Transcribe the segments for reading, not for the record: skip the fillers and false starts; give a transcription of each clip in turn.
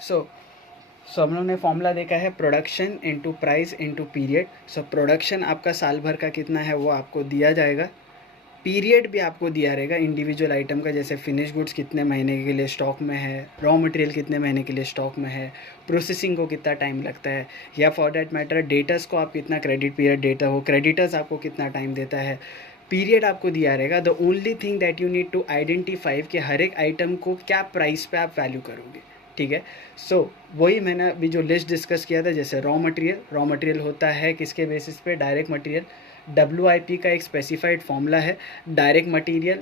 सो हम लोग ने फॉर्मूला देखा है production into price into period. So production आपका साल भर का कितना है वो आपको दिया जाएगा, पीरियड भी आपको दिया रहेगा इंडिविजुअल आइटम का, जैसे फिनिश गुड्स कितने महीने के लिए स्टॉक में है, रॉ मटेरियल कितने महीने के लिए स्टॉक में है, प्रोसेसिंग को कितना टाइम लगता है, या फॉर डैट मैटर डेटर्स को आप कितना क्रेडिट पीरियड देता हो, क्रेडिटर्स आपको कितना टाइम देता है, पीरियड आपको दिया रहेगा। The only thing that you need to identify कि हर एक आइटम को क्या प्राइस पे आप वैल्यू करोगे, ठीक है। सो वही मैंने अभी जो लिस्ट डिस्कस किया था, जैसे रॉ मटेरियल होता है किसके बेसिस पे, डायरेक्ट मटेरियल। WIP का एक स्पेसिफाइड फॉर्मूला है, direct material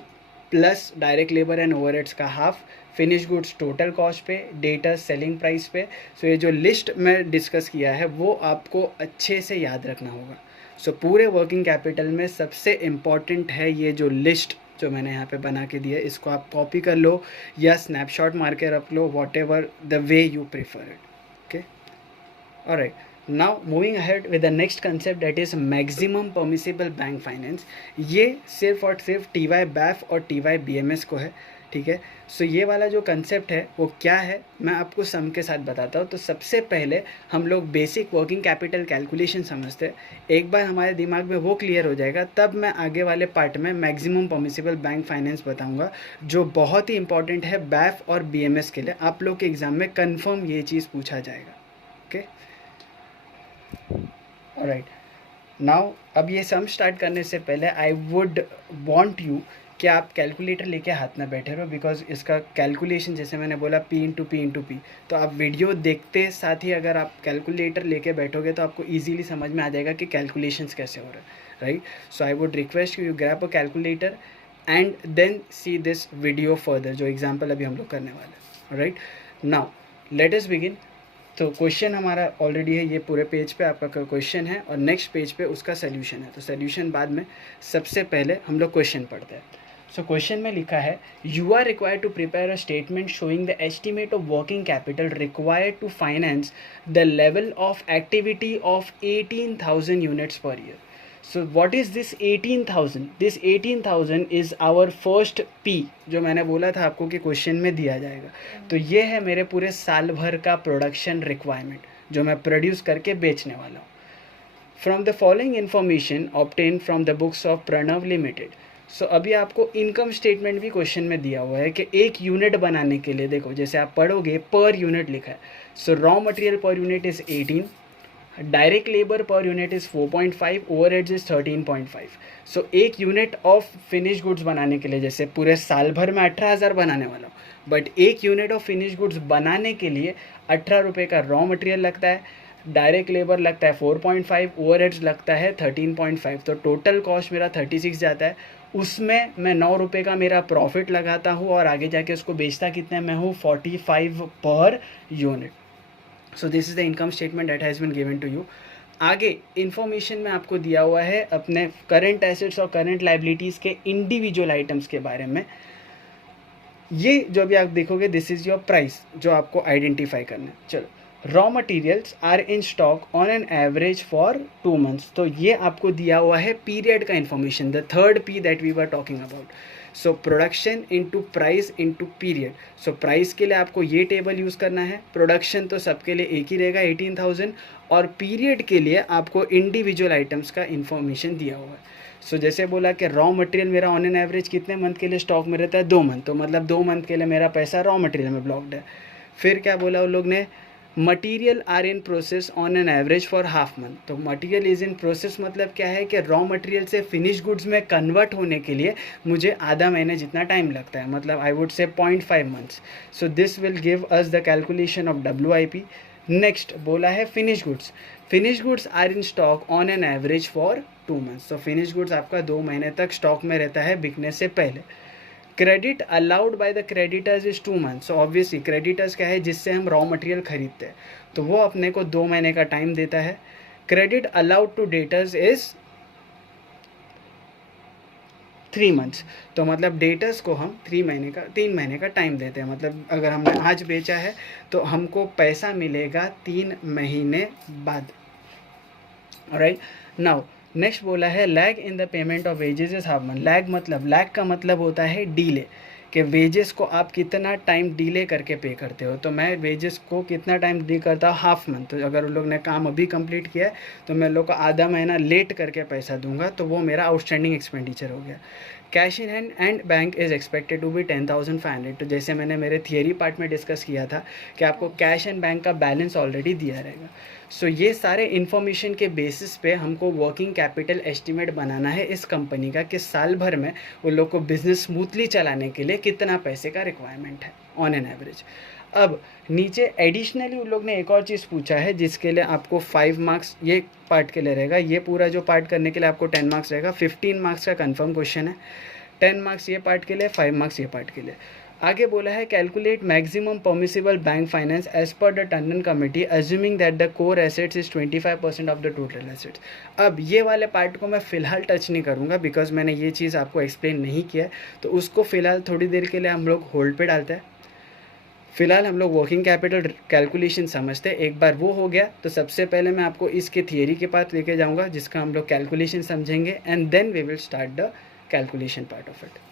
plus direct labour and overheads का half, finish goods total cost पे, डेटा सेलिंग प्राइस पे। सो ये जो लिस्ट मैं डिस्कस किया है वो आपको अच्छे से याद रखना होगा। सो पूरे वर्किंग कैपिटल में सबसे इम्पॉर्टेंट है ये जो लिस्ट जो मैंने यहाँ पे बना के दिया है, इसको आप कॉपी कर लो या स्नैपशॉट मार के रख लो, whatever the way you prefer it, okay. Alright, now moving ahead with the next concept that is maximum permissible bank finance. ये सिर्फ और सिर्फ TY BAF और TY BMS को है, ठीक है। सो ये वाला जो कंसेप्ट है वो क्या है मैं आपको सम के साथ बताता हूँ। तो सबसे पहले हम लोग बेसिक वर्किंग कैपिटल कैलकुलेशन समझते हैं। एक बार हमारे दिमाग में वो क्लियर हो जाएगा तब मैं आगे वाले पार्ट में मैक्सिमम परमिसिबल बैंक फाइनेंस बताऊँगा, जो बहुत ही इंपॉर्टेंट है BAF और BMS के लिए। आप लोग के एग्ज़ाम में कन्फर्म ये चीज़ पूछा जाएगा, ओके। ऑलराइट, नाउ अब ये सम स्टार्ट करने से पहले आई वुड वांट यू कि आप कैलकुलेटर लेके हाथ में बैठे रहो, बिकॉज इसका कैलकुलेशन जैसे मैंने बोला P/P/P, तो आप वीडियो देखते साथ ही अगर आप कैलकुलेटर लेके बैठोगे तो आपको इजीली समझ में आ जाएगा कि कैलकुलेशंस कैसे हो रहे हैं, right. So I would request you grab a calculator and then see this video further, जो एग्जाम्पल अभी हम लोग करने वाले हैं, right. Now let us begin. तो क्वेश्चन हमारा ऑलरेडी है, ये पूरे पेज पे आपका क्वेश्चन है और नेक्स्ट पेज पे उसका सोल्यूशन है। तो सोल्यूशन बाद में, सबसे पहले हम लोग क्वेश्चन पढ़ते हैं। सो क्वेश्चन में लिखा है you are required to prepare a statement showing the estimate of working capital required to finance the level of activity of 18,000 units per year. So what is this 18,000? This 18,000 is our first P, जो मैंने बोला था आपको कि question में दिया जाएगा। तो ये है मेरे पूरे साल भर का प्रोडक्शन रिक्वायरमेंट जो मैं प्रोड्यूस करके बेचने वाला हूँ। From the following information obtain from the books of Pranav limited. So अभी आपको इनकम स्टेटमेंट भी क्वेश्चन में दिया हुआ है कि एक यूनिट बनाने के लिए, देखो जैसे आप पढ़ोगे पर यूनिट लिखा है। सो raw material per unit is 18, direct labour per unit is 4.5, overheads is 13.5। सो एक यूनिट ऑफ फिनिश गुड्स बनाने के लिए, जैसे पूरे साल भर में 18,000 बनाने वाला हूँ, बट एक यूनिट ऑफ फिनिश गुड्स बनाने के लिए 18 रुपये का रॉ मटेरियल लगता है, डायरेक्ट लेबर लगता है 4.5, ओवरहेड्स लगता है 13.5। तो टोटल कॉस्ट मेरा 36 जाता है। उसमें मैं 9 रुपये का मेरा प्रॉफिट लगाता हूँ और आगे जाके उसको बेचता कितने में हूँ, 45 पर unit. So this is the income statement that has been given to you. आगे इन्फॉर्मेशन में आपको दिया हुआ है अपने करंट एसेट्स और करंट लाइबिलिटीज़ के इंडिविजुअल आइटम्स के बारे में। ये जो भी आप देखोगे दिस इज़ योर प्राइस जो आपको आइडेंटिफाई करना है। चलो, raw materials are in stock on an average for 2 months. तो ये आपको दिया हुआ है पीरियड का information, the third P that we were talking about. So production into price into period. So price के लिए आपको ये टेबल यूज़ करना है, प्रोडक्शन तो सबके लिए एक ही रहेगा 18,000, और पीरियड के लिए आपको इंडिविजुअल आइटम्स का इन्फॉर्मेशन दिया हुआ है। सो जैसे बोला कि रॉ मटेरियल मेरा ऑन एन एवरेज कितने मंथ के लिए स्टॉक में रहता है, 2 मंथ, तो मतलब 2 मंथ के लिए मेरा पैसा रॉ मटेरियल में ब्लॉक्ड है। फिर क्या बोला उन लोग ने, material are in process on an average for half month. तो मटीरियल इज़ इन प्रोसेस मतलब क्या है कि रॉ मटेरियल से फिनिश गुड्स में कन्वर्ट होने के लिए मुझे आधा महीने जितना टाइम लगता है, मतलब आई would say 0.5 months. So this will give us the calculation of WIP। Next बोला है finish goods are in stock on an average for 2 months. तो फिनिश गुड्स आपका 2 महीने तक स्टॉक में रहता है बिकने से पहले। Credit allowed by the creditors is 2 months. So obviously creditors क्या है, जिससे हम रॉ मटेरियल खरीदते हैं, तो वो अपने को 2 महीने का टाइम देता है। Credit allowed to debtors is 3 months. तो मतलब डेटर्स को हम 3 महीने का टाइम देते हैं। मतलब अगर हमने आज बेचा है तो हमको पैसा मिलेगा 3 महीने बाद। ऑलराइट, नाउ नेक्स्ट बोला है lag in the payment of wages is half month. Lag का मतलब होता है डीले, कि वेजेस को आप कितना टाइम डिले करके पे करते हो। तो मैं वेजेस को कितना टाइम डिले करता हूँ, हाफ मंथ। तो अगर उन लोग ने काम अभी कंप्लीट किया है तो मैं लोग को आधा महीना लेट करके पैसा दूंगा, तो वो मेरा आउटस्टैंडिंग एक्सपेंडिचर हो गया। Cash in hand and bank is expected to be 10,500। तो जैसे मैंने मेरे थियरी पार्ट में डिस्कस किया था कि आपको कैश एंड बैंक का बैलेंस ऑलरेडी दिया रहेगा। सो ये सारे इन्फॉर्मेशन के बेसिस पे हमको वर्किंग कैपिटल एस्टिमेट बनाना है इस कंपनी का, कि साल भर में उन लोग को बिजनेस स्मूथली चलाने के लिए कितना पैसे का रिक्वायरमेंट है ऑन एन एवरेज। अब नीचे एडिशनली उन लोग ने एक और चीज़ पूछा है जिसके लिए आपको 5 मार्क्स ये पार्ट के लिए रहेगा। ये पूरा जो पार्ट करने के लिए आपको 10 मार्क्स रहेगा। 15 मार्क्स का कंफर्म क्वेश्चन है, 10 मार्क्स ये पार्ट के लिए, 5 मार्क्स ये पार्ट के लिए। आगे बोला है calculate maximum permissible bank finance as per the Tandon committee assuming that the core assets is 25% of the total assets. अब ये वाले पार्ट को मैं फ़िलहाल टच नहीं करूँगा बिकॉज मैंने ये चीज़ आपको एक्सप्लेन नहीं किया है, तो उसको फ़िलहाल थोड़ी देर के लिए हम लोग होल्ड पे डालते हैं। फ़िलहाल हम लोग वर्किंग कैपिटल कैलकुलेशन समझते हैं। एक बार वो हो गया तो सबसे पहले मैं आपको इसके थियरी के पास लेके जाऊँगा जिसका हम लोग कैलकुलेशन समझेंगे, and then we will start the calculation part of it.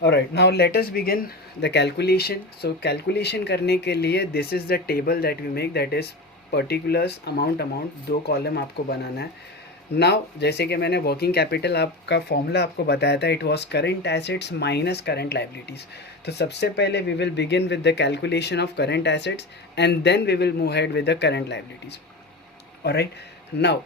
Alright, now let us begin the calculation. So calculation करने के लिए this is the table that we make, that is particulars amount, दो column आपको बनाना है। Now जैसे कि मैंने working capital आपका फॉर्मूला आपको बताया था, it was current assets minus current liabilities. तो सबसे पहले we will begin with the calculation of current assets and then we will move head with the current liabilities. Alright, now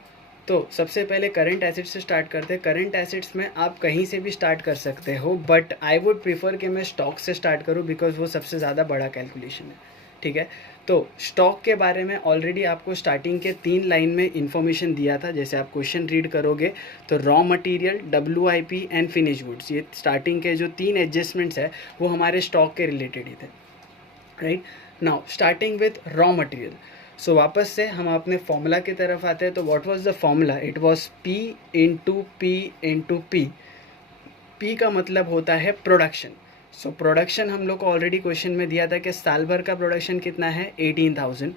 तो सबसे पहले करंट एसेट्स से स्टार्ट करते हैं। Current assets में आप कहीं से भी स्टार्ट कर सकते हो, बट आई वुड प्रीफर कि मैं स्टॉक से स्टार्ट करूं बिकॉज वो सबसे ज़्यादा बड़ा कैलकुलेशन है। ठीक है, तो स्टॉक के बारे में ऑलरेडी आपको स्टार्टिंग के 3 लाइन में इंफॉर्मेशन दिया था। जैसे आप क्वेश्चन रीड करोगे तो raw material, WIP and finish goods, ये स्टार्टिंग के जो 3 एडजस्टमेंट्स है वो हमारे स्टॉक के रिलेटेड ही थे। Right, now starting with raw material. So वापस से हम अपने फॉर्मूला की तरफ आते हैं। तो what was the formula? It was P into P। P का मतलब होता है प्रोडक्शन। सो प्रोडक्शन हम लोग को ऑलरेडी क्वेश्चन में दिया था कि साल भर का प्रोडक्शन कितना है, 18,000।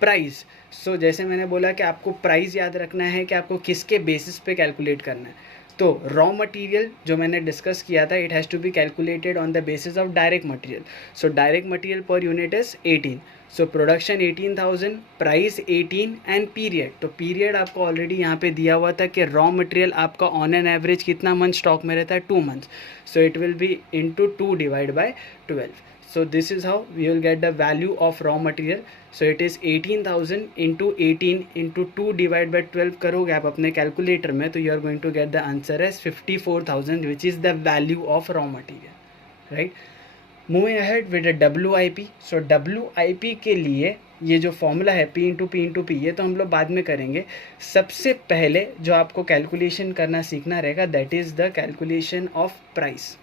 प्राइस, सो जैसे मैंने बोला कि आपको प्राइस याद रखना है कि आपको किसके बेसिस पे कैलकुलेट करना है। तो रॉ मटेरियल जो मैंने डिस्कस किया था, it has to be calculated on the basis of direct material. So direct material per unit is 18। So production 18,000, price 18 and period. तो पीरियड आपको ऑलरेडी यहाँ पे दिया हुआ था कि रॉ मटेरियल आपका ऑन एन एवरेज कितना मंथ स्टॉक में रहता है, 2 months. So it will be into 2 divide by 12। So this is how we will get the value of raw material. So it is 18,000 into 18 into 2 divided by 12 करोगे आप अपने calculator में, तो you are going to get the answer as 54,000 which is the value of raw material. Right? Moving ahead with the WIP. So WIP के लिए ये जो formula है P इंटू P, ये तो हम लोग बाद में करेंगे। सबसे पहले जो आपको कैलकुलेशन करना सीखना रहेगा that is the calculation of price.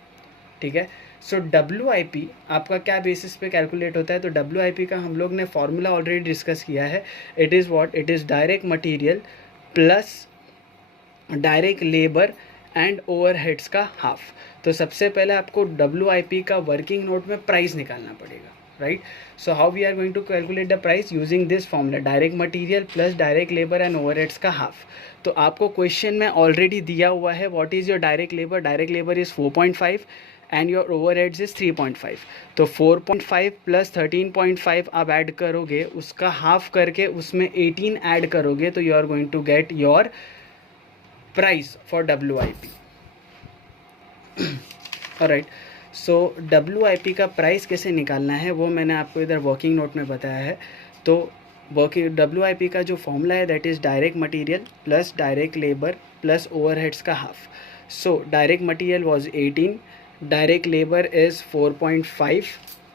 ठीक है, सो WIP आपका क्या बेसिस पे कैलकुलेट होता है? तो WIP का हम लोग ने फॉर्मूला ऑलरेडी डिस्कस किया है। It is what? It is direct material plus direct labour and overheads का हाफ। तो सबसे पहले आपको WIP का वर्किंग नोट में प्राइस निकालना पड़ेगा। Right, so how we are going to calculate the price? Using this formula, direct material plus direct labour and overheads का हाफ। तो आपको क्वेश्चन में ऑलरेडी दिया हुआ है what is your direct labour. Direct labour is 4.5 and your overheads is 3.5। तो 4.5 plus 13.5 आप add करोगे, उसका हाफ करके उसमें 18 ऐड करोगे, तो you are going to get your price for WIP। Alright, so WIP का प्राइस कैसे निकालना है वो मैंने आपको इधर वर्किंग नोट में बताया है। तो वर्किंग WIP का जो फॉर्मूला है that is direct material plus direct labour plus overheads का half. So direct material was 18, direct labour is 4.5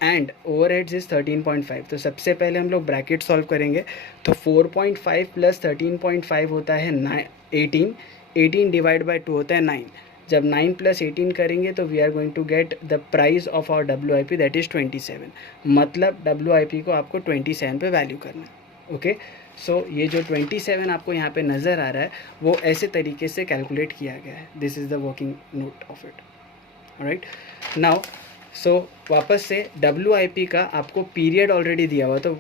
and overheads is 13.5। तो सबसे पहले हम लोग ब्रैकेट सॉल्व करेंगे। तो 4.5 प्लस 13.5 होता है 18, 18 डिवाइड बाई 2 होता है 9। जब 9 प्लस 18 करेंगे तो we are going to get the price of our WIP that is 27। मतलब WIP को आपको 27 पे वैल्यू करना है। ओके, सो ये जो 27 आपको यहाँ पे नज़र आ रहा है वो ऐसे तरीके से कैलकुलेट किया गया है। This is the working note of it. Right, now so वापस से WIP का आपको पीरियड ऑलरेडी दिया हुआ। तो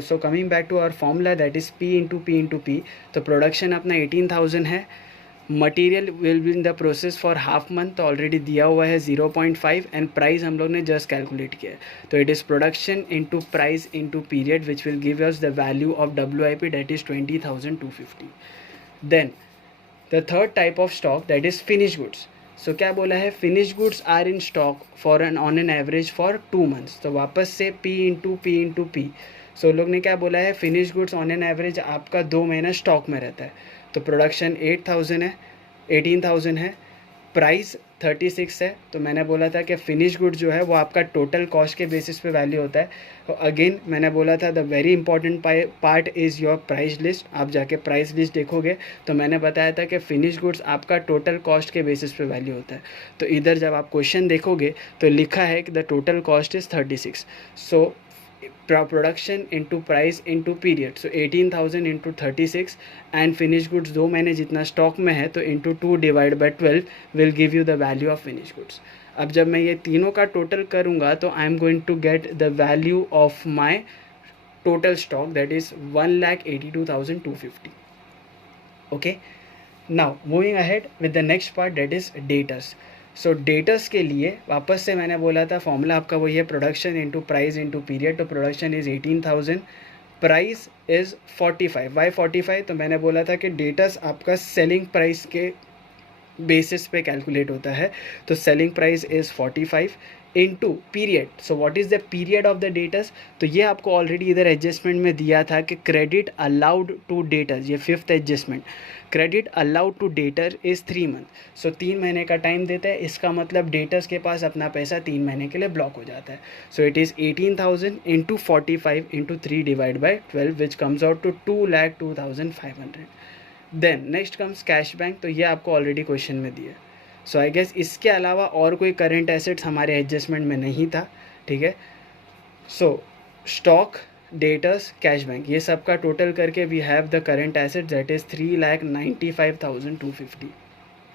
so coming back to our formula that is P into P। तो प्रोडक्शन अपना 18,000 है, material will be in the process for half month, तो ऑलरेडी दिया हुआ है 0.5 एंड प्राइस हम लोग ने जस्ट कैलकुलेट किया है, तो it is production into price into period which will give us the value of WIP that is 20,250. Then the third type of stock that is finish goods. So क्या बोला है, finish goods are in stock for on an average for 2 months. तो वापस से P into P into P. So लोग ने क्या बोला है, finish goods on an average आपका 2 महीना स्टॉक में रहता है. तो प्रोडक्शन 8,000 है, 18,000 है, प्राइस 36 है. तो मैंने बोला था कि फिनिश गुड जो है वो आपका टोटल कॉस्ट के बेसिस पे वैल्यू होता है. तो अगेन मैंने बोला था the very important part is your price list. आप जाके प्राइस लिस्ट देखोगे तो मैंने बताया था कि फिनिश गुड्स आपका टोटल कॉस्ट के बेसिस पे वैल्यू होता है. तो इधर जब आप क्वेश्चन देखोगे तो लिखा है कि the total cost is 36. So production into price into period, so 18,000 into 36 and finish goods 2 महीने जितना स्टॉक में है तो into 2 divide by 12 will give you the value of finish goods. अब जब मैं ये तीनों का टोटल करूँगा तो I am going to get the value of my total stock that is 1,82,250. Okay, now moving ahead with the next part that is debtors. So debtors के लिए वापस से मैंने बोला था फॉर्मूला आपका वही है, production into price into period. तो production is 18,000, price is 45. Why 45? तो मैंने बोला था कि डेटर्स आपका सेलिंग प्राइस के बेसिस पे कैलकुलेट होता है. तो selling price is 45 into period. So what is the period of the debtors? तो ये आपको ऑलरेडी इधर एडजस्टमेंट में दिया था कि क्रेडिट अलाउड टू डेटर्स, ये 5th adjustment, credit allowed to debtor is 3 months. So 3 महीने का टाइम देता है. इसका मतलब डेटर्स के पास अपना पैसा 3 महीने के लिए ब्लॉक हो जाता है. So it is 18,000 into 45 into 3 divide by 12 which comes out to 2,02,500. Then next comes cash bank. तो ये आपको ऑलरेडी क्वेश्चन में दिया. सो आई गेस इसके अलावा और कोई करंट एसेट्स हमारे एडजस्टमेंट में नहीं था. ठीक है, so stock, debtors, cash bank, ये सब का टोटल करके we have the current asset that is 3,95,250.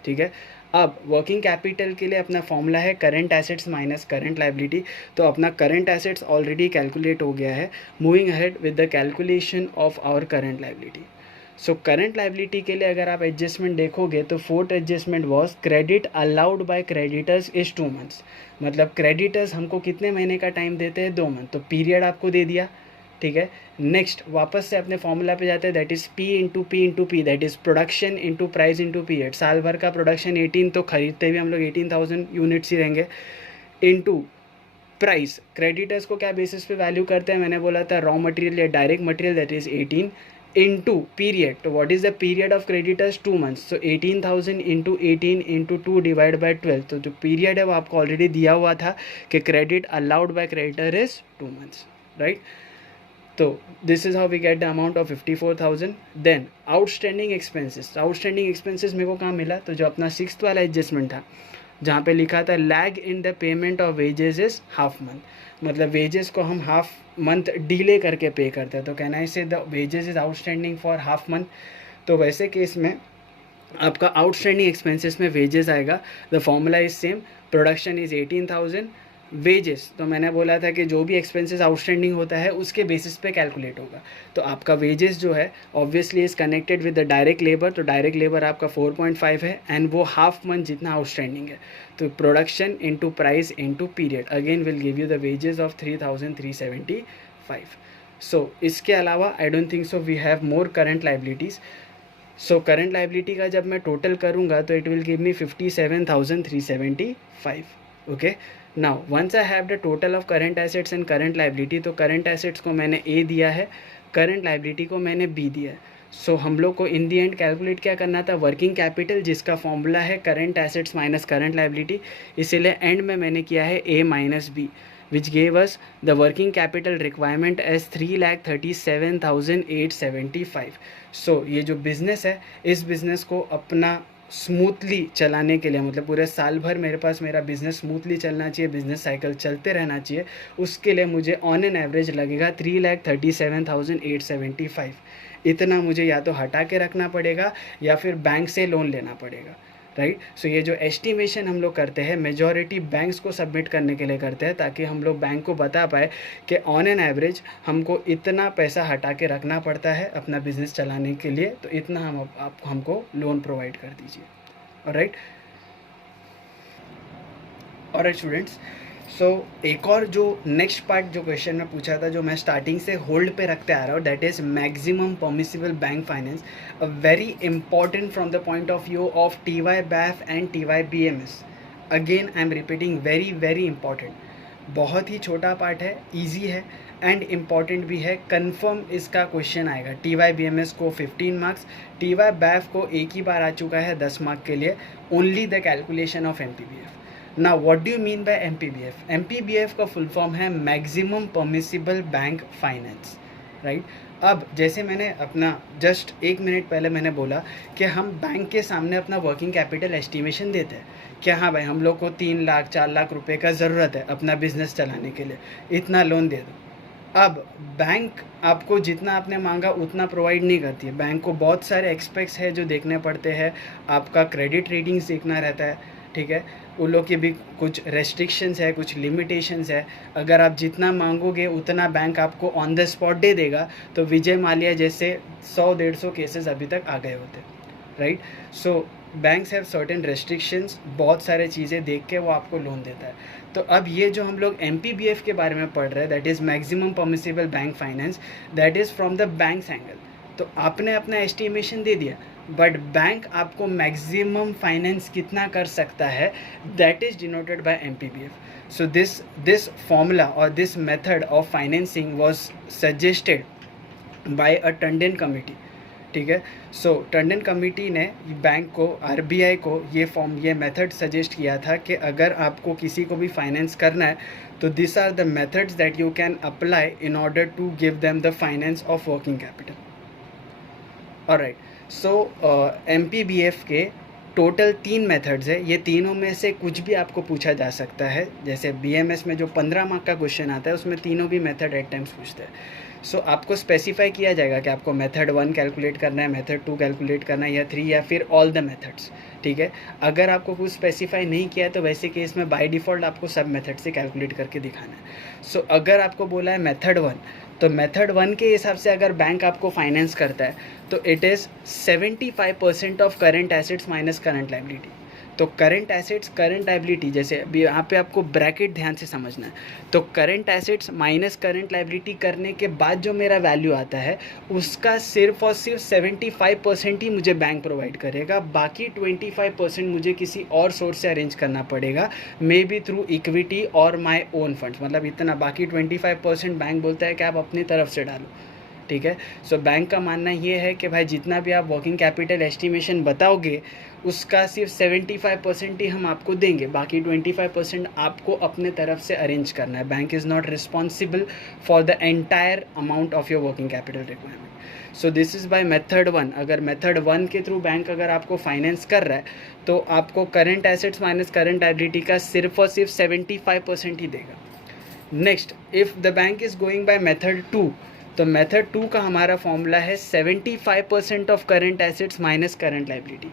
ठीक है, अब वर्किंग कैपिटल के लिए अपना फॉर्मूला है current assets minus current liability. तो अपना करंट एसेट्स ऑलरेडी कैलकुलेट हो गया है. Moving ahead with the calculation of our current liability. So current liability के लिए अगर आप एडजस्टमेंट देखोगे तो 4th adjustment was credit allowed by creditors is 2 months. मतलब क्रेडिटर्स हमको कितने महीने का टाइम देते हैं, 2 month. तो पीरियड आपको दे दिया. ठीक है, नेक्स्ट वापस से अपने फॉर्मूला पे जाते हैं that is P into P into P, that is production into price into period. साल भर का प्रोडक्शन 18, तो खरीदते भी हम लोग 18,000 यूनिट्स ही रहेंगे, इंटू प्राइस. क्रेडिटर्स को क्या बेसिस पे वैल्यू करते हैं, मैंने बोला था रॉ मटेरियल या direct material that is 18 into period. तो what is the period of creditors, 2 months. So 18,000 into 18 into 2 divide by 12. तो जो पीरियड है वो आपको ऑलरेडी दिया हुआ था कि credit allowed by creditor is 2 months, right. तो this is how we get the amount of 54,000. Then outstanding expenses. Outstanding expenses मेरे को कहाँ मिला, तो जो अपना 6th वाला एडजस्टमेंट था जहाँ पे लिखा था lag in the payment of wages is half month. मतलब वेजेस को हम हाफ मंथ डिले करके पे करते हैं. तो कहना है से the wages is outstanding for half month. तो वैसे केस में आपका आउटस्टैंडिंग एक्सपेंसेस में वेजेस आएगा. The formula is same, production is 18,000, wages. तो मैंने बोला था कि जो भी एक्सपेंसेस आउटस्टैंडिंग होता है उसके बेसिस पे कैलकुलेट होगा. तो आपका वेजेस जो है obviously is connected with the direct labour. तो डायरेक्ट लेबर आपका 4.5 है एंड वो हाफ मंथ जितना आउटस्टैंडिंग है. तो production into price into period again will give you the wages of 3,375. So इसके अलावा I don't think so we have more current liabilities. So current liability का जब मैं टोटल करूँगा तो it will give me 57,375. Okay, now once I have the total of current assets and current liability. तो current assets को मैंने A दिया है, करंट लाइबिलिटी को मैंने B दिया है. सो हम लोग को इन दी एंड कैलकुलेट क्या करना था, वर्किंग कैपिटल, जिसका फॉर्मूला है current assets minus current liability. इसीलिए एंड में मैंने किया है A minus B which gave us the working capital requirement as 3,37,875. सो ये जो बिज़नेस है इस बिज़नेस को अपना स्मूथली चलाने के लिए, मतलब पूरे साल भर मेरे पास मेरा बिज़नेस स्मूथली चलना चाहिए, बिज़नेस साइकिल चलते रहना चाहिए, उसके लिए मुझे ऑन एन एवरेज लगेगा 3,37,875. इतना मुझे या तो हटा के रखना पड़ेगा या फिर बैंक से लोन लेना पड़ेगा, राइट। सो ये जो एस्टिमेशन हम लोग करते हैं मेजॉरिटी बैंक्स को सबमिट करने के लिए करते हैं, ताकि हम लोग बैंक को बता पाए कि ऑन एन एवरेज हमको इतना पैसा हटा के रखना पड़ता है अपना बिजनेस चलाने के लिए, तो इतना आप हमको लोन प्रोवाइड कर दीजिए। ऑलराइट ऑलराइट स्टूडेंट्स, सो एक और जो नेक्स्ट पार्ट जो क्वेश्चन में पूछा था, जो मैं स्टार्टिंग से होल्ड पे रखते आ रहा हूँ, that is maximum permissible bank finance, a very important from the point of view of TY-BAF and TY-BMS। Again I am repeating, very very important. बहुत ही छोटा पार्ट है, ईजी है एंड इम्पॉर्टेंट भी है। कन्फर्म इसका क्वेश्चन आएगा। TY-BMS को 15 marks, TY-BAF को एक ही बार आ चुका है 10 मार्क के लिए, only the calculation of MPBF। Now what do you mean by MPBF? MPBF का फुल फॉर्म है maximum permissible bank finance, right. अब जैसे मैंने अपना जस्ट 1 मिनट पहले मैंने बोला कि हम बैंक के सामने अपना वर्किंग कैपिटल एस्टिमेशन देते हैं कि हाँ भाई हम लोग को 3 लाख 4 लाख रुपए का ज़रूरत है अपना बिजनेस चलाने के लिए, इतना लोन दे दो। अब बैंक आपको जितना आपने मांगा उतना प्रोवाइड नहीं करती है। बैंक को बहुत सारे एक्सपेक्ट्स है जो देखने पड़ते हैं, आपका क्रेडिट रेटिंग्स देखना रहता है, ठीक है। उन लोग की भी कुछ रेस्ट्रिक्शंस है, कुछ लिमिटेशंस है। अगर आप जितना मांगोगे उतना बैंक आपको ऑन द स्पॉट दे देगा, तो विजय माल्या जैसे 100-150 केसेस अभी तक आ गए होते, right. So banks have certain restrictions, बहुत सारे चीज़ें देख के वो आपको लोन देता है। तो अब ये जो हम लोग MPBF के बारे में पढ़ रहे हैं, that is maximum permissible bank finance, that is from the bank's angle. तो आपने अपना एस्टिमेशन दे दिया, बट बैंक आपको मैक्सिमम फाइनेंस कितना कर सकता है, that is denoted by MPBF। So this formula और this method of financing was suggested by a Tandon committee, ठीक है। सो टंडन कमिटी ने बैंक को, RBI को ये मेथड सजेस्ट किया था कि अगर आपको किसी को भी फाइनेंस करना है तो this are the methods that you can apply in order to give them the finance of working capital. Alright, so MPBF के टोटल 3 मेथड्स है। ये तीनों में से कुछ भी आपको पूछा जा सकता है। जैसे BMS में जो 15 मार्क का क्वेश्चन आता है उसमें तीनों भी मेथड एट टाइम्स पूछते हैं। सो आपको स्पेसिफाई किया जाएगा कि आपको मेथड 1 कैलकुलेट करना है, मेथड 2 कैलकुलेट करना है, या 3, या फिर ऑल द मेथड्स, ठीक है। अगर आपको कुछ स्पेसिफाई नहीं किया है तो वैसे केस में बाय डिफ़ॉल्ट आपको सब मेथड से कैलकुलेट करके दिखाना है। सो अगर आपको बोला है मेथड 1, तो मेथड 1 के हिसाब से अगर बैंक आपको फाइनेंस करता है तो it is 75% of current assets minus current liability. तो करंट एसेट्स करंट लायबिलिटी, जैसे अभी यहाँ पे आपको ब्रैकेट ध्यान से समझना है। तो current assets minus current liability करने के बाद जो मेरा वैल्यू आता है उसका सिर्फ और सिर्फ 75% ही मुझे बैंक प्रोवाइड करेगा। बाकी 25% मुझे किसी और सोर्स से अरेंज करना पड़ेगा, मे बी थ्रू इक्विटी और माई ओन फंड्स। मतलब इतना, बाकी 25% बैंक बोलता है कि आप अपनी तरफ से डालो, ठीक है। सो बैंक का मानना ये है कि भाई जितना भी आप वर्किंग कैपिटल एस्टिमेशन बताओगे उसका सिर्फ 75% ही हम आपको देंगे, बाकी 25% आपको अपने तरफ से अरेंज करना है। Bank is not responsible for the entire amount of your working capital requirement. So this is by method 1। अगर मेथड 1 के थ्रू बैंक अगर आपको फाइनेंस कर रहा है तो आपको current assets minus current liability का सिर्फ और सिर्फ 75% ही देगा। Next, if the bank is going by method 2, तो मेथड 2 का हमारा फॉर्मूला है 75% ऑफ current assets minus current liability.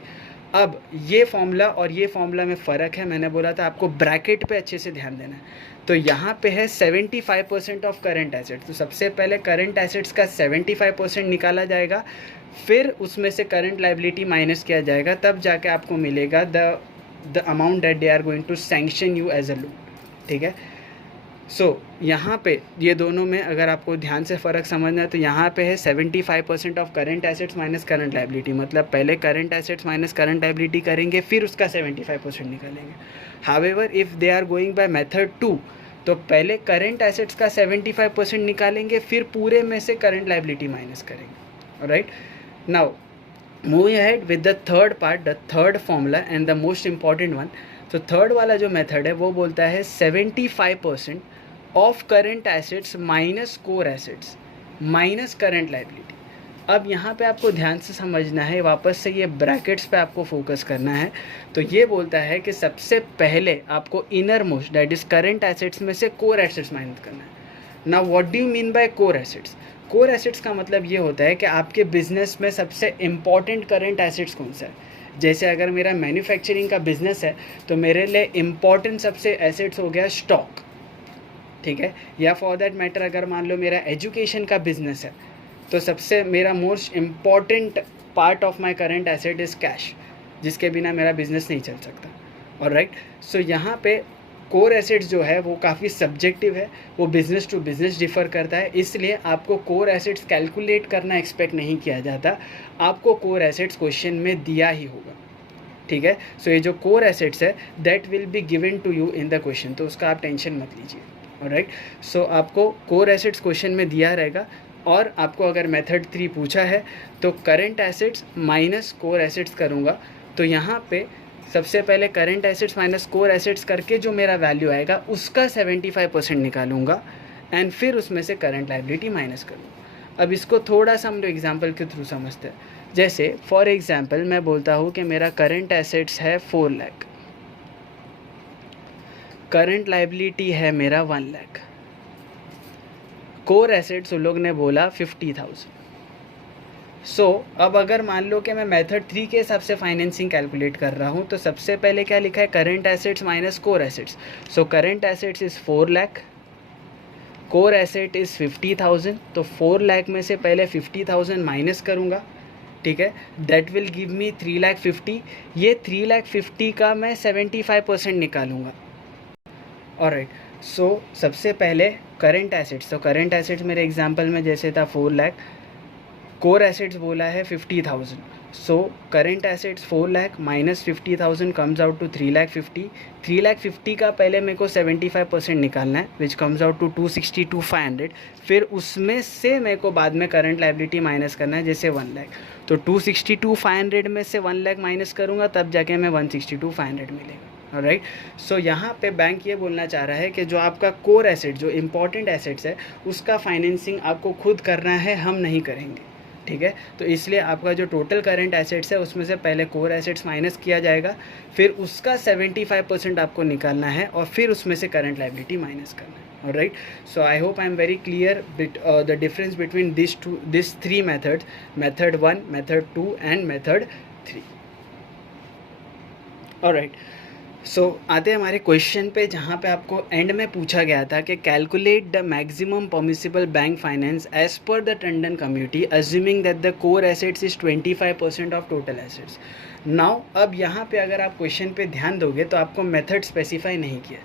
अब ये फॉर्मूला और ये फॉर्मूला में फ़र्क है। मैंने बोला था आपको ब्रैकेट पे अच्छे से ध्यान देना है। तो यहाँ पे है 75% ऑफ करंट एसेट्स। तो सबसे पहले करंट एसेट्स का 75% निकाला जाएगा, फिर उसमें से करंट लायबिलिटी माइनस किया जाएगा, तब जाके आपको मिलेगा the amount that they are going to sanction you as a loan, ठीक है। सो यहाँ पे ये दोनों में अगर आपको ध्यान से फ़र्क समझना है तो यहाँ पे है 75% ऑफ current assets minus current liability. मतलब पहले current assets minus current liability करेंगे, फिर उसका 75% निकालेंगे। However if they are going by method 2, तो पहले करंट एसेट्स का 75% निकालेंगे, फिर पूरे में से करंट लायबिलिटी माइनस करेंगे। Right, now moving ahead with the third part, the third formula and the most important one. तो थर्ड वाला जो मेथड है वो बोलता है 75% ऑफ current assets minus core assets minus current liability. अब यहाँ पे आपको ध्यान से समझना है, वापस से ये ब्रैकेट्स पे आपको फोकस करना है। तो ये बोलता है कि सबसे पहले आपको inner most that is current assets में से कोर एसेट्स माइनस करना है। Now what do you mean by core assets? Core assets का मतलब ये होता है कि आपके बिजनेस में सबसे इम्पॉर्टेंट करंट एसेट्स कौन सा है। जैसे अगर मेरा मैन्युफैक्चरिंग का बिजनेस है तो मेरे लिए इम्पॉर्टेंट सबसे एसेट्स हो गया स्टॉक, ठीक है। या फॉर दैट मैटर अगर मान लो मेरा एजुकेशन का बिजनेस है तो सबसे मेरा most important part of my current asset is cash, जिसके बिना मेरा बिजनेस नहीं चल सकता। और राइट, सो यहाँ पे कोर एसेट्स जो है वो काफ़ी सब्जेक्टिव है, वो बिज़नेस टू बिज़नेस डिफ़र करता है, इसलिए आपको कोर एसेट्स कैलकुलेट करना एक्सपेक्ट नहीं किया जाता, आपको कोर एसेट्स क्वेश्चन में दिया ही होगा, ठीक है। सो ये जो कोर एसेट्स है that will be given to you in the question, तो उसका आप टेंशन मत लीजिए। ऑलराइट, सो आपको कोर एसेट्स क्वेश्चन में दिया रहेगा, और आपको अगर मेथड 3 पूछा है तो current assets minus core assets करूँगा, तो यहाँ पे सबसे पहले current assets minus core assets करके जो मेरा वैल्यू आएगा उसका 75% निकालूंगा, एंड फिर उसमें से करंट लायबिलिटी माइनस करूँगा। अब इसको थोड़ा सा हम लोग एग्जाम्पल के थ्रू समझते हैं। जैसे फॉर एग्जाम्पल मैं बोलता हूँ कि मेरा करंट एसेट्स है 4 लाख, करंट लायबिलिटी है मेरा 1 लाख, कोर एसेट्स उन लोग ने बोला 50,000। सो अब अगर मान लो कि मैं मेथड 3 के हिसाब से फाइनेंसिंग कैलकुलेट कर रहा हूँ, तो सबसे पहले क्या लिखा है, current assets minus core assets. So current assets is 4 lakh, core asset is 50,000, तो 4 लाख में से पहले 50,000 माइनस करूँगा, ठीक है, दैट विल गिव मी 3,50,000। ये 3,50,000 का मैं 75% निकालूंगा। ऑलराइट, सो सबसे पहले करंट एसेट्स, तो करंट एसेट्स मेरे एग्जांपल में जैसे था 4 लाख, कोर एसेट्स बोला है 50,000, so current assets 4 lakh minus 50,000 comes out to 3,50,000। 3,50,000 का पहले मेरे को 75% निकालना है, विच कम्स आउट टू 262,500। फिर उसमें से मेरे को बाद में करंट लायबिलिटी माइनस करना है, जैसे 1 लाख, तो 262,500 में से 1 लाख माइनस करूँगा, तब जाके मैं 162,500 मिलेगा। राइट, सो यहाँ पे बैंक ये बोलना चाह रहा है कि जो आपका कोर एसेट, जो इम्पॉर्टेंट एसेट्स है, उसका फाइनेंसिंग आपको खुद करना है, हम नहीं करेंगे, ठीक है। तो इसलिए आपका जो टोटल करंट एसेट्स है उसमें से पहले कोर एसेट्स माइनस किया जाएगा, फिर उसका 75% आपको निकालना है, और फिर उसमें से करंट लायबिलिटी माइनस करना है। Alright, so I hope I am very clear the difference between this 3 methods, method 1, method 2 and method 3। Alright, so आते हैं हमारे क्वेश्चन पे, जहाँ पे आपको एंड में पूछा गया था कि calculate the maximum permissible bank finance as per the Tandon community assuming that the core assets is 25% of total assets. Now अब यहाँ पे अगर आप क्वेश्चन पे ध्यान दोगे तो आपको मेथड स्पेसिफाई नहीं किया,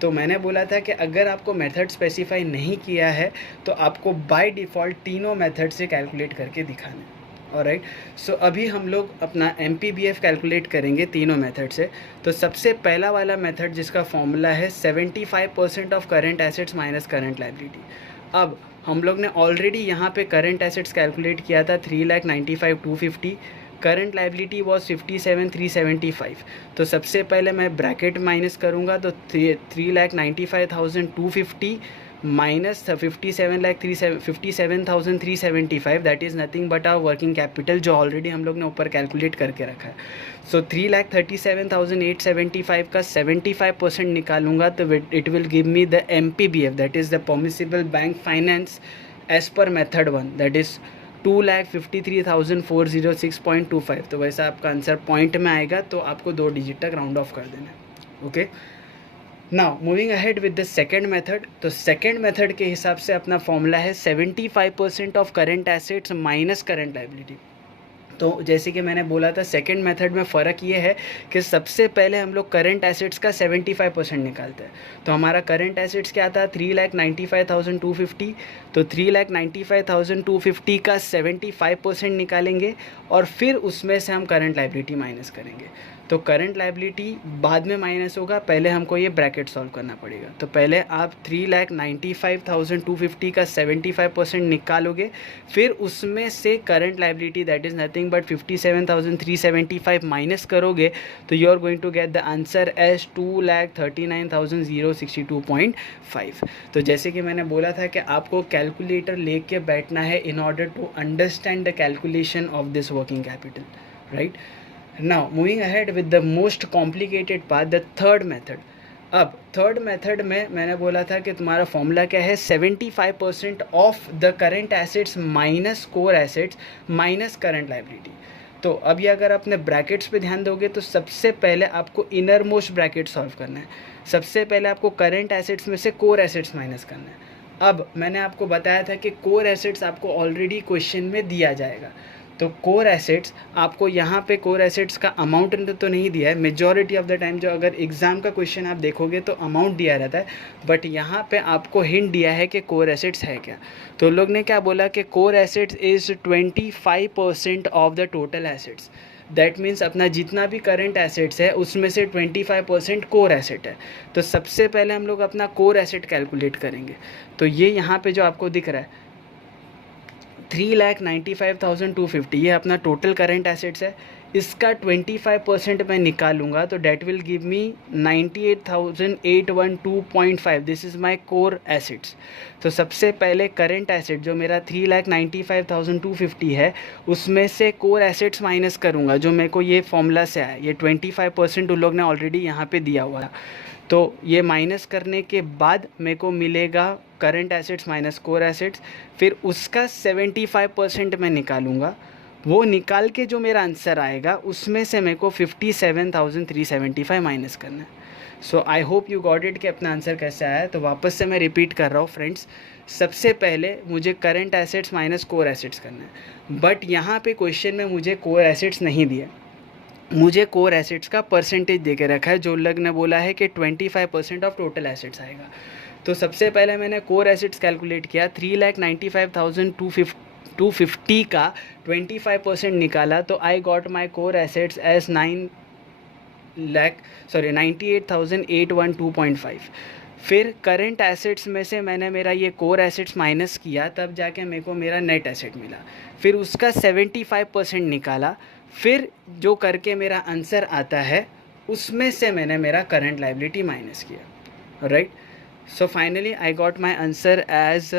तो मैंने बोला था कि अगर आपको मेथड स्पेसिफाई नहीं किया है तो आपको बाय डिफ़ॉल्ट तीनों मेथड से कैलकुलेट करके दिखाना है। ऑलराइट, सो अभी हम लोग अपना MPBF कैलकुलेट करेंगे तीनों मेथड से। तो सबसे पहला वाला मेथड जिसका फॉर्मूला है 75% ऑफ current assets minus current liability. अब हम लोग ने ऑलरेडी यहाँ पे करंट एसेट्स कैलकुलेट किया था 3,95,250, करंट लायबिलिटी वॉज 57,375। तो सबसे पहले मैं ब्रैकेट माइनस करूँगा, तो 3,95,250 माइनस 57,375, that is nothing but our working capital, जो ऑलरेडी हम लोग ने ऊपर कैलकुलेट करके रखा है। सो 3,37,875 का 75% निकालूंगा, तो it will give me the MPBF, that is the permissible bank finance as per method 1, that is 2,53,406.25। तो वैसा आपका आंसर पॉइंट में आएगा, तो आपको 2 डिजिट तक राउंड ऑफ कर देना है। Okay, now moving ahead with the second method. तो सेकेंड मेथड के हिसाब से अपना फॉर्मूला है 75% of current assets minus current liability. तो जैसे कि मैंने बोला था, सेकेंड मेथड में फ़र्क ये है कि सबसे पहले हम लोग करंट एसेट्स का 75% निकालते हैं। तो हमारा करंट एसेट्स क्या था, 3,95,250, तो 3,95,250 का 75% निकालेंगे, और फिर उसमें से हम करंट लायबिलिटी माइनस करेंगे। तो करंट लायबिलिटी बाद में माइनस होगा, पहले हमको ये ब्रैकेट सॉल्व करना पड़ेगा। तो पहले आप 3,95,250 का 75% निकालोगे, फिर उसमें से current liability that is nothing but 57,375 minus करोगे, तो you are going to get the answer as 2,39,062.5। तो जैसे कि मैंने बोला था कि आपको कैलकुलेटर लेके बैठना है in order to understand the calculation of this working capital, right. Now moving ahead with the most complicated part, the third method। अब थर्ड मेथड में मैंने बोला था कि तुम्हारा फॉर्मूला क्या है, 75% of the current assets minus core assets minus current liability. तो अभी अगर अपने ब्रैकेट्स पे ध्यान दोगे तो सबसे पहले आपको इनर मोस्ट ब्रैकेट सॉल्व करना है। सबसे पहले आपको करंट एसेट्स में से कोर एसेट्स माइनस करना है। अब मैंने आपको बताया था कि कोर एसेट्स आपको ऑलरेडी क्वेश्चन में दिया जाएगा, तो कोर एसेट्स आपको यहाँ पे कोर एसेट्स का अमाउंट तो नहीं दिया है। मेजॉरिटी ऑफ द टाइम जो अगर एग्ज़ाम का क्वेश्चन आप देखोगे तो अमाउंट दिया रहता है, बट यहाँ पे आपको हिंट दिया है कि कोर एसेट्स है क्या। तो लोग ने क्या बोला कि core assets is 25% of the total assets. That means अपना जितना भी करंट एसेट्स है उसमें से 25% कोर एसेट है। तो सबसे पहले हम लोग अपना कोर एसेट कैलकुलेट करेंगे। तो ये यहाँ पे जो आपको दिख रहा है 3,95,250, ये अपना टोटल करंट एसेट्स है। इसका 25% मैं निकालूंगा तो that will give me 98,812.5। This is my core assets. तो सबसे पहले करंट एसेट जो मेरा 3,95,250 है उसमें से कोर एसेट्स माइनस करूंगा, जो मेरे को ये फॉर्मूला से आया। ये 25% उन लोग ने ऑलरेडी यहाँ पे दिया हुआ है। तो ये माइनस करने के बाद मेरे को मिलेगा current assets minus core assets. फिर उसका 75% मैं निकालूंगा। वो निकाल के जो मेरा आंसर आएगा उसमें से मेरे को 57,375 माइनस करना है। So I hope you got it कि अपना आंसर कैसे आया है। तो वापस से मैं रिपीट कर रहा हूँ फ्रेंड्स, सबसे पहले मुझे current assets minus core assets करना है, बट यहाँ पे क्वेश्चन में मुझे कोर एसेट्स नहीं दिया, मुझे कोर एसेट्स का परसेंटेज दे के रखा है। जो लोग ने बोला है कि 25% ऑफ टोटल एसेट्स आएगा। तो सबसे पहले मैंने कोर एसेट्स कैलकुलेट किया, 3,95,250 का 25% निकाला, तो I got my core assets as 98,812.5। फिर करंट एसेट्स में से मैंने मेरा ये कोर एसेट्स माइनस किया, तब जाके मेरे को मेरा नेट एसेट मिला। फिर उसका 75% निकाला, फिर जो करके मेरा आंसर आता है उसमें से मैंने मेरा करंट लायबिलिटी माइनस किया, right. So finally I got my answer as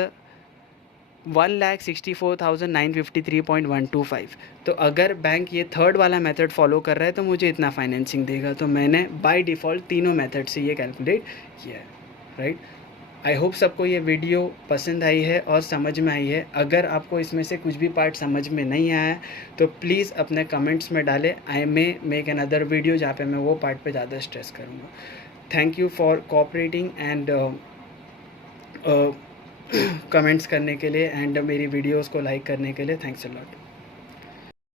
1,64,953.125। तो अगर बैंक ये थर्ड वाला मेथड फॉलो कर रहा है तो मुझे इतना फाइनेंसिंग देगा। तो मैंने बाय डिफ़ॉल्ट तीनों मेथड से ये कैलकुलेट किया है, राइट। आई होप सबको ये वीडियो पसंद आई है और समझ में आई है। अगर आपको इसमें से कुछ भी पार्ट समझ में नहीं आया है तो प्लीज़ अपने कमेंट्स में डालें। I may make another video जहाँ पे मैं वो पार्ट पे ज़्यादा स्ट्रेस करूँगा। Thank you for cooperating and comments करने के लिए एंड मेरी वीडियोस को लाइक करने के लिए। Thanks a lot.